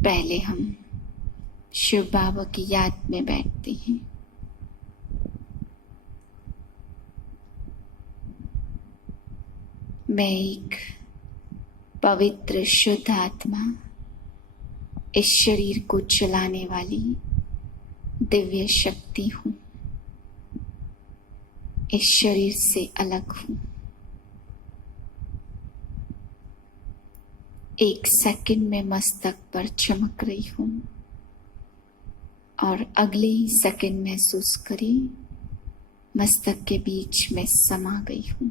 पहले हम शिव बाबा की याद में बैठते हैं। मैं एक पवित्र शुद्ध आत्मा, इस शरीर को चलाने वाली दिव्य शक्ति हूँ। इस शरीर से अलग हूँ। एक सेकंड में मस्तक पर चमक रही हूँ और अगले ही सेकंड महसूस करें मस्तक के बीच में समा गई हूँ।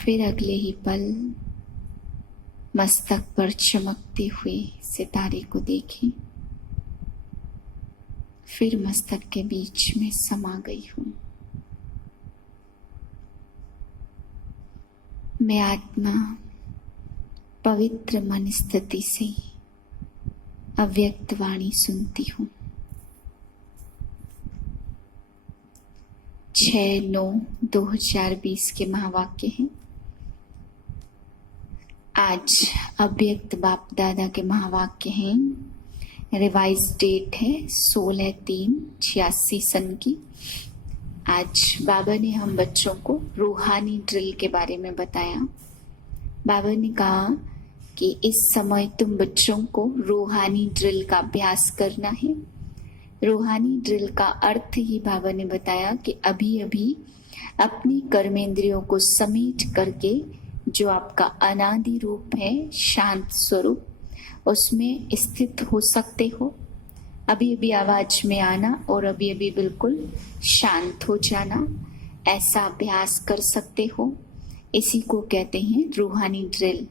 फिर अगले ही पल मस्तक पर चमकते हुए सितारे को देखें। फिर मस्तक के बीच में समा गई हूँ। मैं आत्मा पवित्र मन स्थिति से अव्यक्त वाणी सुनती हूँ। 6/9/2020 के महावाक्य हैं। आज अव्यक्त बाप दादा के महावाक्य हैं। रिवाइज डेट है 16/3/86 सन की। आज बाबा ने हम बच्चों को रूहानी ड्रिल के बारे में बताया। बाबा ने कहा कि इस समय तुम बच्चों को रूहानी ड्रिल का अभ्यास करना है। रूहानी ड्रिल का अर्थ ही बाबा ने बताया कि अभी अभी अपनी कर्मेंद्रियों को समेट करके जो आपका अनादि रूप है, शांत स्वरूप, उसमें स्थित हो सकते हो। अभी अभी आवाज में आना और अभी अभी बिल्कुल शांत हो जाना, ऐसा अभ्यास कर सकते हो। इसी को कहते हैं रूहानी ड्रिल।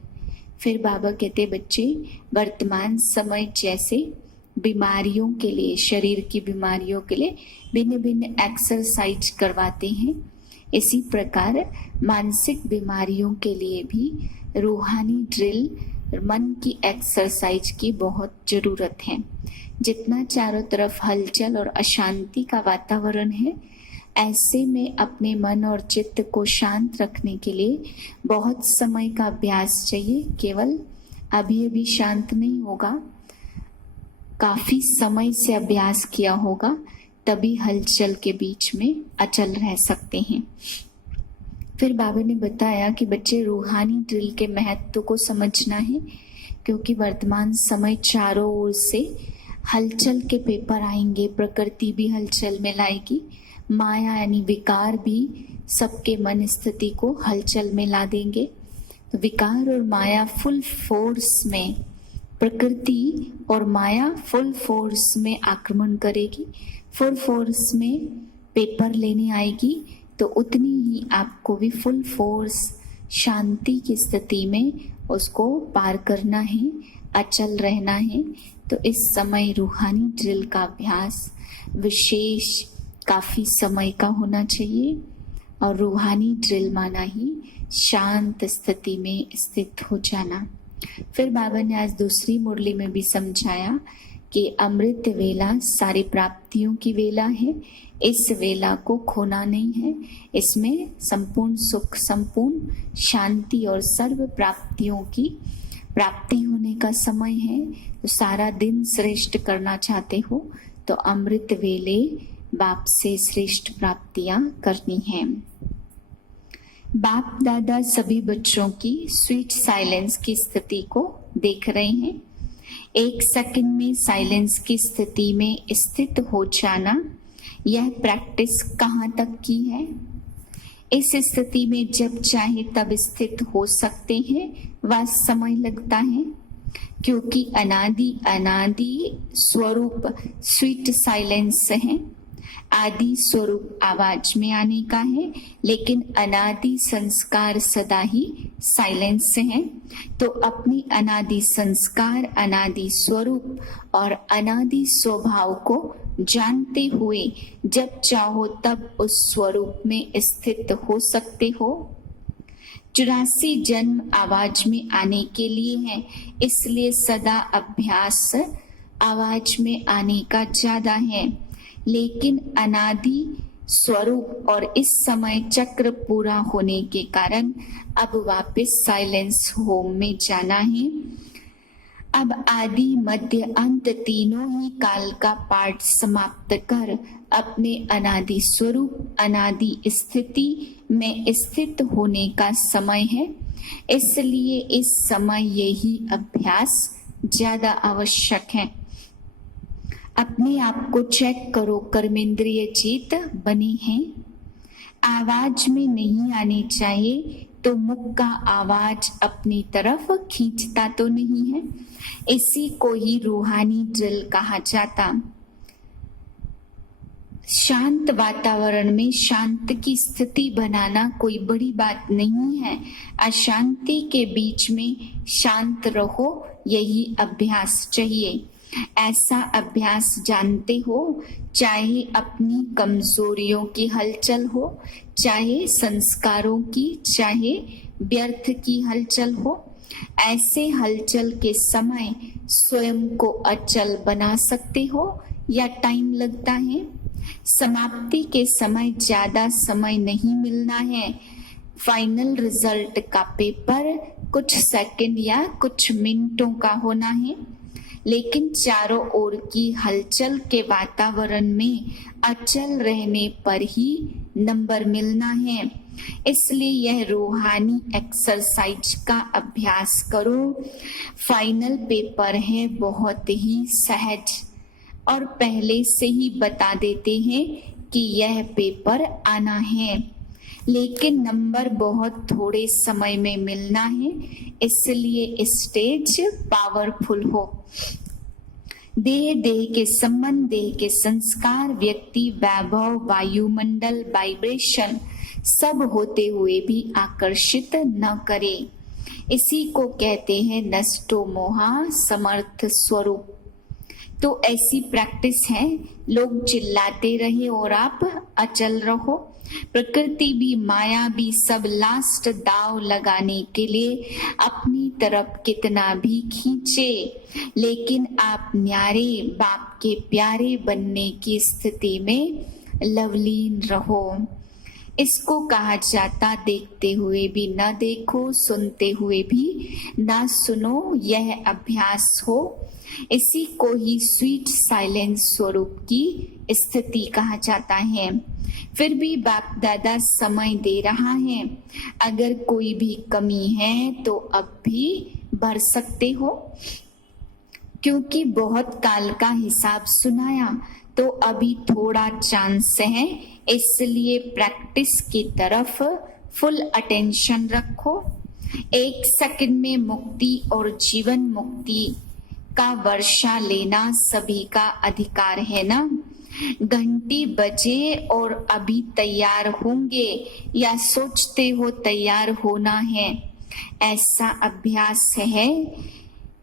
फिर बाबा कहते बच्चे वर्तमान समय जैसे बीमारियों के लिए, शरीर की बीमारियों के लिए भिन्न भिन्न एक्सरसाइज करवाते हैं, इसी प्रकार मानसिक बीमारियों के लिए भी रूहानी ड्रिल, मन की एक्सरसाइज की बहुत जरूरत है। जितना चारों तरफ हलचल और अशांति का वातावरण है, ऐसे में अपने मन और चित्त को शांत रखने के लिए बहुत समय का अभ्यास चाहिए। केवल अभी अभी शांत नहीं होगा, काफी समय से अभ्यास किया होगा, तभी हलचल के बीच में अचल रह सकते हैं। फिर बाबा ने बताया कि बच्चे रूहानी ड्रिल के महत्व को समझना है, क्योंकि वर्तमान समय चारों ओर से हलचल के पेपर आएंगे, प्रकृति भी हलचल में लाएगी, माया यानी विकार भी सबके मन स्थिति को हलचल में ला देंगे। तो विकार और माया फुल फोर्स में, प्रकृति और माया फुल फोर्स में आक्रमण करेगी, फुल फोर्स में पेपर लेने आएगी, तो उतनी ही आपको भी फुल फोर्स शांति की स्थिति में उसको पार करना है, अचल रहना है। तो इस समय रूहानी ड्रिल का अभ्यास विशेष काफी समय का होना चाहिए, और रूहानी ड्रिल माना ही शांत स्थिति में स्थित हो जाना। फिर बाबा ने आज दूसरी मुरली में भी समझाया कि अमृत वेला सारी प्राप्तियों की वेला है। इस वेला को खोना नहीं है, इसमें संपूर्ण सुख, संपूर्ण शांति और सर्व प्राप्तियों की प्राप्ति होने का समय है। तो सारा दिन श्रेष्ठ करना चाहते हो तो अमृत वेले बाप से श्रेष्ठ प्राप्तियां करनी है। बाप दादा सभी बच्चों की स्वीट साइलेंस की स्थिति को देख रहे हैं। एक सेकंड में साइलेंस की स्थिति में स्थित हो जाना, यह प्रैक्टिस कहाँ तक की है? इस स्थिति में जब चाहे तब स्थित हो सकते हैं, वह समय लगता है, क्योंकि अनादि स्वरूप स्वीट साइलेंस है। आदि स्वरूप आवाज में आने का है, लेकिन अनादि संस्कार सदा ही साइलेंस है। तो अपनी अनादि संस्कार, अनादि स्वरूप और अनादि स्वभाव को जानते हुए जब चाहो तब उस स्वरूप में स्थित हो सकते हो। 84 जन्म आवाज में आने के लिए है, इसलिए सदा अभ्यास आवाज में आने का ज्यादा है। लेकिन अनादि स्वरूप और इस समय चक्र पूरा होने के कारण अब वापस साइलेंस होम में जाना है। अब आदि मध्य अंत तीनों ही काल का पाठ समाप्त कर अपने अनादि स्वरूप अनादि स्थिति में स्थित होने का समय है। इसलिए इस समय यही अभ्यास ज्यादा आवश्यक है। अपने आप को चेक करो, कर्मेंद्रिय चेत बने हैं। आवाज में नहीं आनी चाहिए तो मुख का आवाज अपनी तरफ खींचता तो नहीं है। इसी को ही रूहानी ड्रिल कहा जाता। शांत वातावरण में शांत की स्थिति बनाना कोई बड़ी बात नहीं है। अशांति के बीच में शांत रहो, यही अभ्यास चाहिए। ऐसा अभ्यास जानते हो, चाहे अपनी कमजोरियों की हलचल हो, चाहे संस्कारों की, चाहे व्यर्थ की हलचल हो। ऐसे हलचल के समय स्वयं को अचल बना सकते हो या टाइम लगता है। समाप्ति के समय ज्यादा समय नहीं मिलना है। फाइनल रिजल्ट का पेपर कुछ सेकंड या कुछ मिनटों का होना है, लेकिन चारों ओर की हलचल के वातावरण में अचल रहने पर ही नंबर मिलना है। इसलिए यह रूहानी एक्सरसाइज का अभ्यास करो। फाइनल पेपर है बहुत ही सहज और पहले से ही बता देते हैं कि यह पेपर आना है, लेकिन नंबर बहुत थोड़े समय में मिलना है। इसलिए स्टेज पावरफुल हो। देह के संबंध, देह के संस्कार, व्यक्ति, वैभव, वायुमंडल, वाइब्रेशन सब होते हुए भी आकर्षित न करे। इसी को कहते हैं नष्टो मोहा समर्थ स्वरूप। तो ऐसी प्रैक्टिस है, लोग चिल्लाते रहे और आप अचल रहो। प्रकृति भी, माया भी सब लास्ट दाव लगाने के लिए अपनी तरफ कितना भी खींचे, लेकिन आप न्यारे बाप के प्यारे बनने की स्थिति में लवलीन रहो। इसको कहा जाता देखते हुए भी न देखो, सुनते हुए भी न सुनो, यह अभ्यास हो। इसी को ही स्वीट साइलेंस स्वरूप की स्थिति कहा जाता है। फिर भी बाप दादा समय दे रहा है। अगर कोई भी कमी है तो अब भी भर सकते हो, क्योंकि बहुत काल का हिसाब सुनाया तो अभी थोड़ा चांस है। इसलिए प्रैक्टिस की तरफ फुल अटेंशन रखो। 1 सेकंड में मुक्ति और जीवन मुक्ति का वर्षा लेना सभी का अधिकार है ना। घंटी बजे और अभी तैयार होंगे या सोचते हो तैयार होना है, ऐसा अभ्यास है।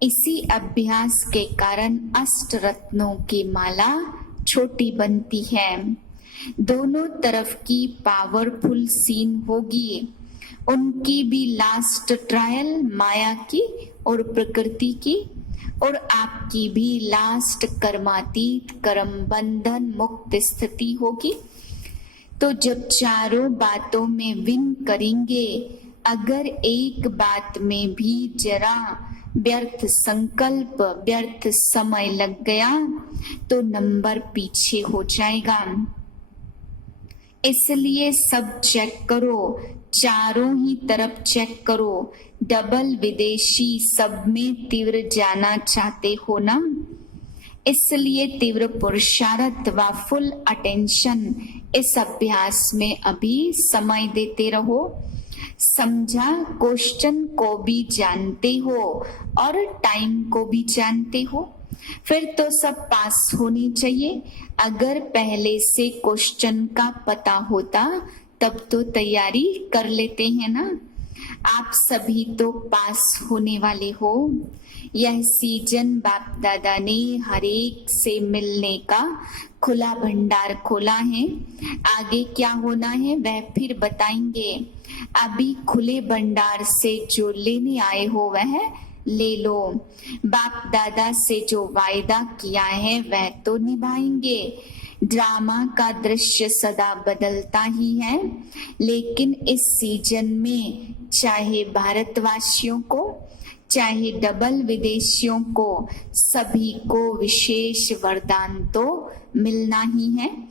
इसी अभ्यास के कारण अष्ट रत्नों की माला छोटी बनती है। दोनों तरफ की पावरफुल सीन होगी। उनकी भी लास्ट ट्रायल माया की और प्रकृति की, और आपकी भी लास्ट कर्मातीत कर्म बंधन मुक्त स्थिति होगी। तो जब चारों बातों में विन करेंगे, अगर एक बात में भी जरा व्यर्थ संकल्प, व्यर्थ समय लग गया तो नंबर पीछे हो जाएगा। इसलिए सब चेक करो, चारों ही तरफ चेक करो। डबल विदेशी सब में तीव्र जाना चाहते हो ना, इसलिए तीव्र पुरुषार्थ व फुल अटेंशन इस अभ्यास में अभी समय देते रहो। समझा? क्वेश्चन को भी जानते हो और टाइम को भी जानते हो, फिर तो सब पास होनी चाहिए। अगर पहले से क्वेश्चन का पता होता तब तो तैयारी कर लेते हैं ना। आप सभी तो पास होने वाले हो। यह सीजन बाप दादा ने हर एक से मिलने का खुला भंडार खोला है। आगे क्या होना है वह फिर बताएंगे। अभी खुले भंडार से जो लेने आए हो वह ले लो। बाप दादा से जो वायदा किया है वह तो निभाएंगे। ड्रामा का दृश्य सदा बदलता ही है, लेकिन इस सीजन में चाहे भारतवासियों को चाहे डबल विदेशियों को, सभी को विशेष वरदान तो मिलना ही है।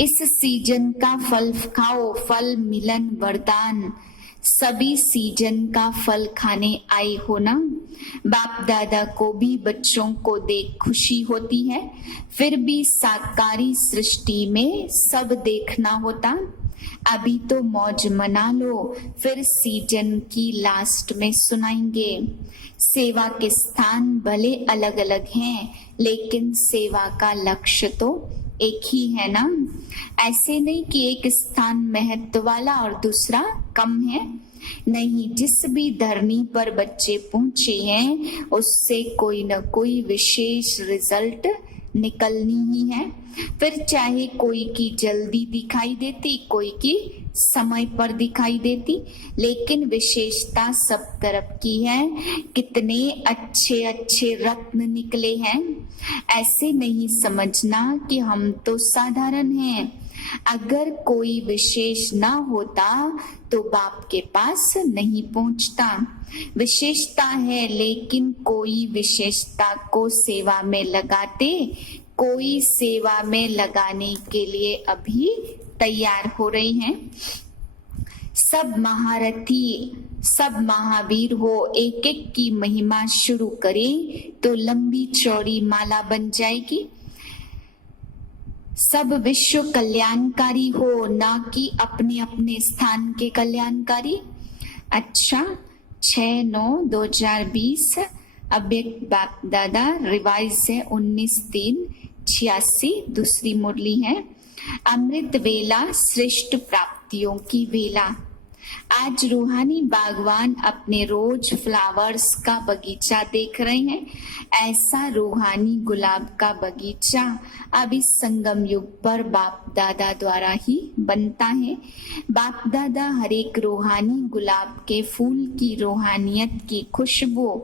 इस सीजन का फल खाओ, फल मिलन वरदान। सभी सीजन का फल खाने आए हो ना। बाप दादा को भी बच्चों को देख खुशी होती है, फिर भी साकारी सृष्टि में सब देखना होता। अभी तो मौज मना लो, फिर सीजन की लास्ट में सुनाएंगे। सेवा के स्थान भले अलग अलग हैं, लेकिन सेवा का लक्ष्य तो एक ही है ना। ऐसे नहीं कि एक स्थान महत्व वाला और दूसरा कम है। नहीं, जिस भी धरनी पर बच्चे पहुंचे हैं उससे कोई न कोई विशेष रिजल्ट निकलनी ही है। फिर चाहे कोई की जल्दी दिखाई देती, कोई की समय पर दिखाई देती, लेकिन विशेषता सब तरफ की है। कितने अच्छे अच्छे रत्न निकले हैं। ऐसे नहीं समझना कि हम तो साधारण हैं। अगर कोई विशेष ना होता तो बाप के पास नहीं पहुंचता। विशेषता है, लेकिन कोई विशेषता को सेवा में लगाते, कोई सेवा में लगाने के लिए अभी तैयार हो रहे हैं। सब महारथी, सब महावीर हो, एक एक की महिमा शुरू करें तो लंबी चौड़ी माला बन जाएगी। सब विश्व कल्याणकारी हो, ना कि अपने अपने स्थान के कल्याणकारी। अच्छा, 6/9/2020 अव्यक्त बाप दादा रिवाइज है 19/3/86। दूसरी मुरली है अमृत वेला, श्रेष्ठ प्राप्तियों की वेला। आज रूहानी बागवान अपने रोज फ्लावर्स का बगीचा देख रहे हैं। ऐसा रूहानी गुलाब का बगीचा अब इस संगम युग पर बाप दादा द्वारा ही बनता है। बाप दादा हर एक रूहानी गुलाब के फूल की रूहानियत की खुशबू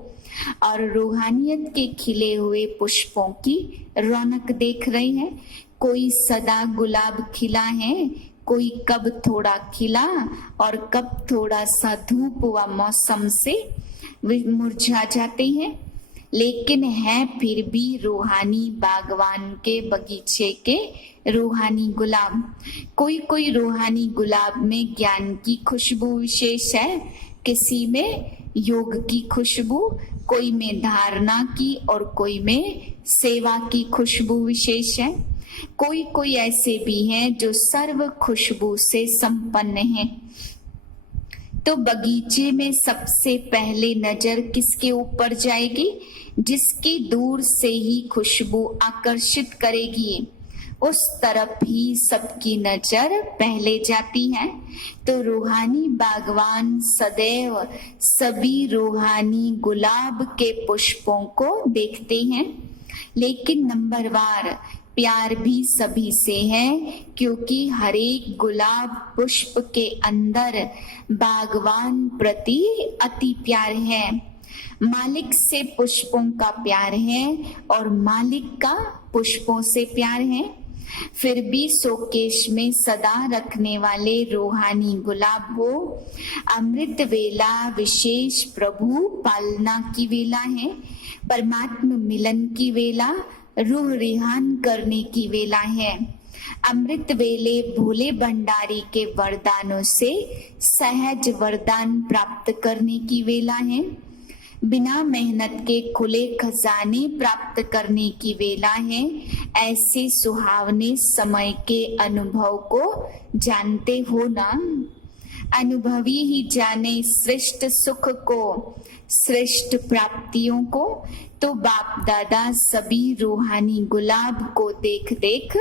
और रूहानियत के खिले हुए पुष्पों की रौनक देख रहे हैं। कोई सदा गुलाब खिला है, कोई कब थोड़ा खिला और कब थोड़ा सा धूप व मौसम से मुरझा जाते हैं, लेकिन है फिर भी रूहानी बागवान के बगीचे के रूहानी गुलाब। कोई कोई रूहानी गुलाब में ज्ञान की खुशबू विशेष है, किसी में योग की खुशबू, कोई में धारणा की और कोई में सेवा की खुशबू विशेष है। कोई कोई ऐसे भी हैं जो सर्व खुशबू से संपन्न हैं। तो बगीचे में सबसे पहले नजर किसके ऊपर जाएगी? जिसकी दूर से ही खुशबू आकर्षित करेगी, उस तरफ ही सबकी नजर पहले जाती है। तो रूहानी बागवान सदैव सभी रूहानी गुलाब के पुष्पों को देखते हैं, लेकिन नंबरवार प्यार भी सभी से है, क्योंकि हर एक गुलाब पुष्प के अंदर बागवान प्रति अति प्यार है। मालिक से पुष्पों का प्यार है और मालिक का पुष्पों से प्यार है। फिर भी शोकेश में सदा रखने वाले रूहानी गुलाब हो। अमृत वेला विशेष प्रभु पालना की वेला है, परमात्मा मिलन की वेला, रूह रिहान करने की वेला है। अमृत वेले भोले भंडारी के वरदानों से सहज वरदान प्राप्त करने की वेला है। बिना मेहनत के खुले खजाने प्राप्त करने की वेला है। ऐसे सुहावने समय के अनुभव को जानते हो ना। अनुभवी ही जाने श्रेष्ठ सुख को, श्रेष्ठ प्राप्तियों को। तो बाप दादा सभी रूहानी गुलाब को देख देख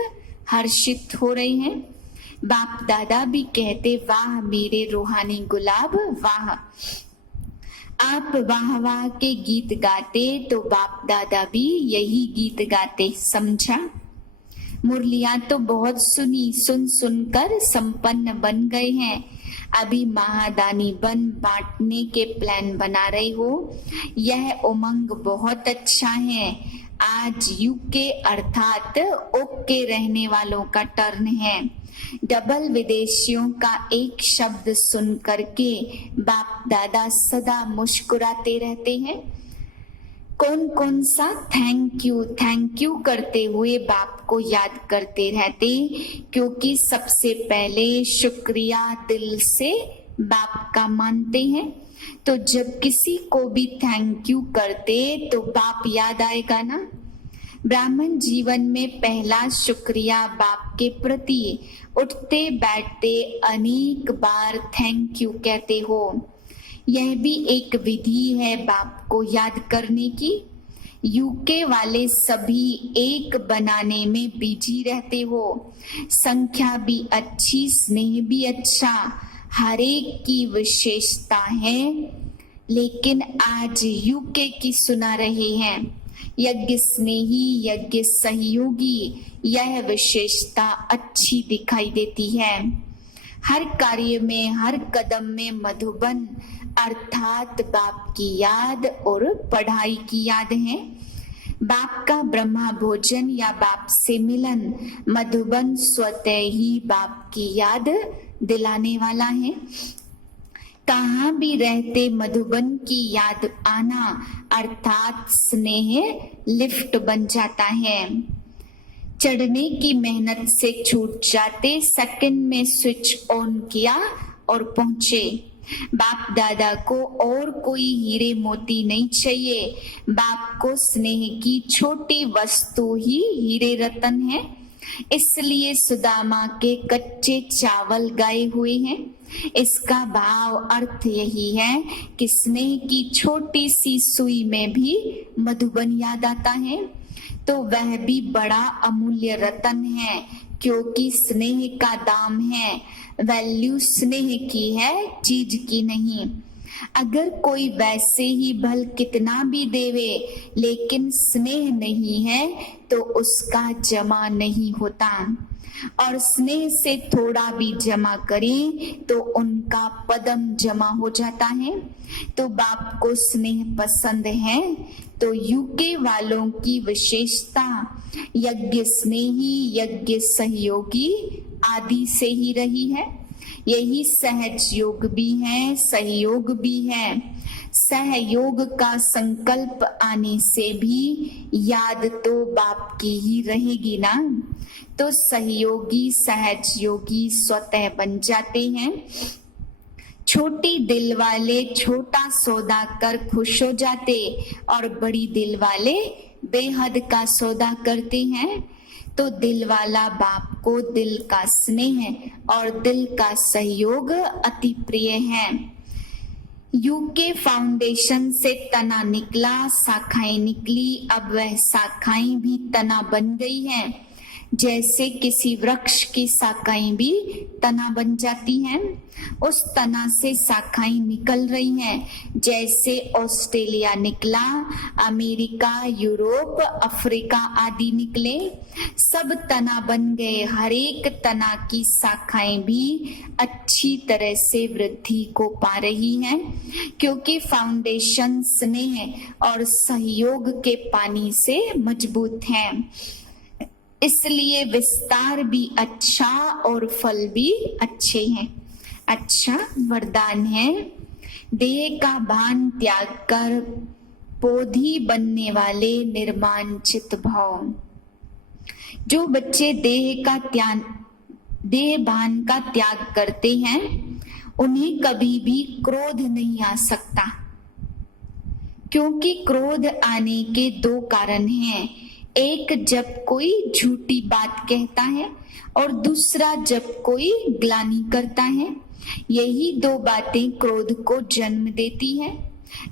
हर्षित हो रहे हैं। बाप दादा भी कहते, वाह मेरे रूहानी गुलाब वाह। आप वाह वाह के गीत गाते तो बाप दादा भी यही गीत गाते, समझा। मुरलियां तो बहुत सुनी, सुन सुनकर संपन्न बन गए हैं। अभी महादानी बन बांटने के प्लान बना रही हो। यह उमंग बहुत अच्छा है। आज यूके अर्थात ओके रहने वालों का टर्न है। डबल विदेशियों का एक शब्द सुन करके बाप दादा सदा मुस्कुराते रहते हैं। कौन कौन सा थैंक यू करते हुए बाप को याद करते रहते, क्योंकि सबसे पहले शुक्रिया दिल से बाप का मानते हैं। तो जब किसी को भी थैंक यू करते तो बाप याद आएगा ना। ब्राह्मण जीवन में पहला शुक्रिया बाप के प्रति उठते बैठते अनेक बार थैंक यू कहते हो। यह भी एक विधि है बाप को याद करने की। यूके वाले सभी एक बनाने में बिजी रहते हो। संख्या भी अच्छी, स्नेह भी अच्छा, हर एक की विशेषता है। लेकिन आज यूके की सुना रहे हैं। यज्ञ स्नेही, यज्ञ सहयोगी, यह विशेषता अच्छी दिखाई देती है। हर कार्य में, हर कदम में मधुबन अर्थात बाप की याद और पढ़ाई की याद है। बाप का ब्रह्मा भोजन या बाप से मिलन मधुबन स्वतः ही बाप की याद दिलाने वाला है। कहाँ भी रहते मधुबन की याद आना अर्थात स्नेह लिफ्ट बन जाता है। चढ़ने की मेहनत से छूट जाते, सेकंड में स्विच ऑन किया और पहुंचे। बाप दादा को और कोई हीरे मोती नहीं चाहिए। बाप को स्नेह की छोटी वस्तु ही हीरे रतन है। इसलिए सुदामा के कच्चे चावल गाए हुए हैं। इसका भाव अर्थ यही है कि स्नेह की छोटी सी सुई में भी मधुबन याद आता है, तो वह भी बड़ा अमूल्य रतन है, क्योंकि स्नेह का दाम है। वैल्यू स्नेह की है, चीज की नहीं। अगर कोई वैसे ही भल कितना भी देवे लेकिन स्नेह नहीं है तो उसका जमा नहीं होता, और स्नेह से थोड़ा भी जमा करें तो उनका पदम जमा हो जाता है। तो बाप को स्नेह पसंद है, तो यूके वालों की विशेषता यज्ञ स्नेही, यज्ञ सहयोगी आदि से ही रही है। यही सहज योग भी है, सहयोग भी है। सहयोग का संकल्प आने से भी याद तो बाप की ही रहेगी ना। तो सहयोगी सहज योगी स्वतः बन जाते हैं। छोटी दिल वाले छोटा सौदा कर खुश हो जाते, और बड़ी दिल वाले बेहद का सौदा करते हैं। तो दिल वाला बाप को दिल का स्नेह और दिल का सहयोग अति प्रिय है। यूके फाउंडेशन से तना निकला, शाखाएं निकली, अब वह शाखाएं भी तना बन गई हैं। जैसे किसी वृक्ष की शाखाएं भी तना बन जाती हैं, उस तना से शाखाएं निकल रही हैं। जैसे ऑस्ट्रेलिया निकला, अमेरिका, यूरोप, अफ्रीका आदि निकले, सब तना बन गए। हर एक तना की शाखाएं भी अच्छी तरह से वृद्धि को पा रही हैं, क्योंकि फाउंडेशन स्नेह और सहयोग के पानी से मजबूत है। इसलिए विस्तार भी अच्छा और फल भी अच्छे हैं। अच्छा वरदान है, देह का भान त्याग कर बोधि बनने वाले निर्माण चित भाव। जो बच्चे देह भान का त्याग करते हैं, उन्हें कभी भी क्रोध नहीं आ सकता, क्योंकि क्रोध आने के दो कारण हैं। एक जब कोई झूठी बात कहता है, और दूसरा जब कोई ग्लानि करता है। यही दो बातें क्रोध को जन्म देती है।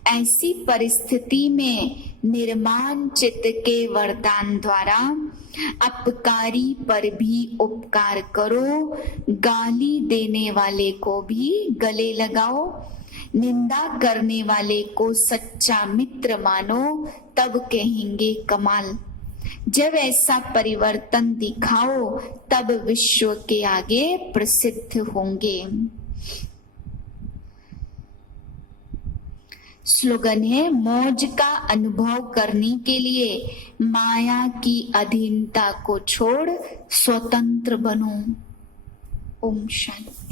ऐसी परिस्थिति में निर्माण चित्त के वरदान द्वारा अपकारी पर भी उपकार करो, गाली देने वाले को भी गले लगाओ, निंदा करने वाले को सच्चा मित्र मानो, तब कहेंगे कमाल। जब ऐसा परिवर्तन दिखाओ तब विश्व के आगे प्रसिद्ध होंगे। स्लोगन है, मौज का अनुभव करने के लिए माया की अधीनता को छोड़ स्वतंत्र बनो। ओम शांति।